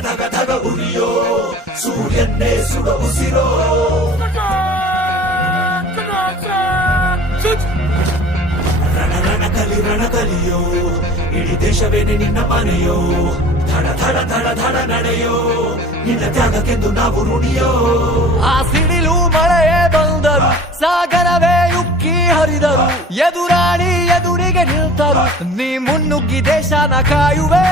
ಧಗ ಧಗ ಉರಿಯೋ ಸೂರ್ಯನ್ನೇ ಸುಡೋ ಉಸಿರೋ ರಣಕಲಿಯೋ ಇಡೀ ದೇಶವೇನೆ ನಿನ್ನ ಮನೆಯೋ ಧಡ ಧಡ ಧಡ ಧಡ ನಡೆಯೋ ನಿನ್ನ ತ್ಯಾಗಕ್ಕೆಂದು ನಾವು ಋಣಿಯೋ ಆ ಸಿಡಿಲು ಮಳೆಯೇ ಬಂದರು ಸಾಗರವೇ ಉಕ್ಕಿ ಹರಿದರು ಎದುರಾಳಿ ಎದುರಿಗೆ ನಿಲ್ತರು ನೀ ಮುನ್ನುಗ್ಗಿ ದೇಶನ ಕಾಯುವೆ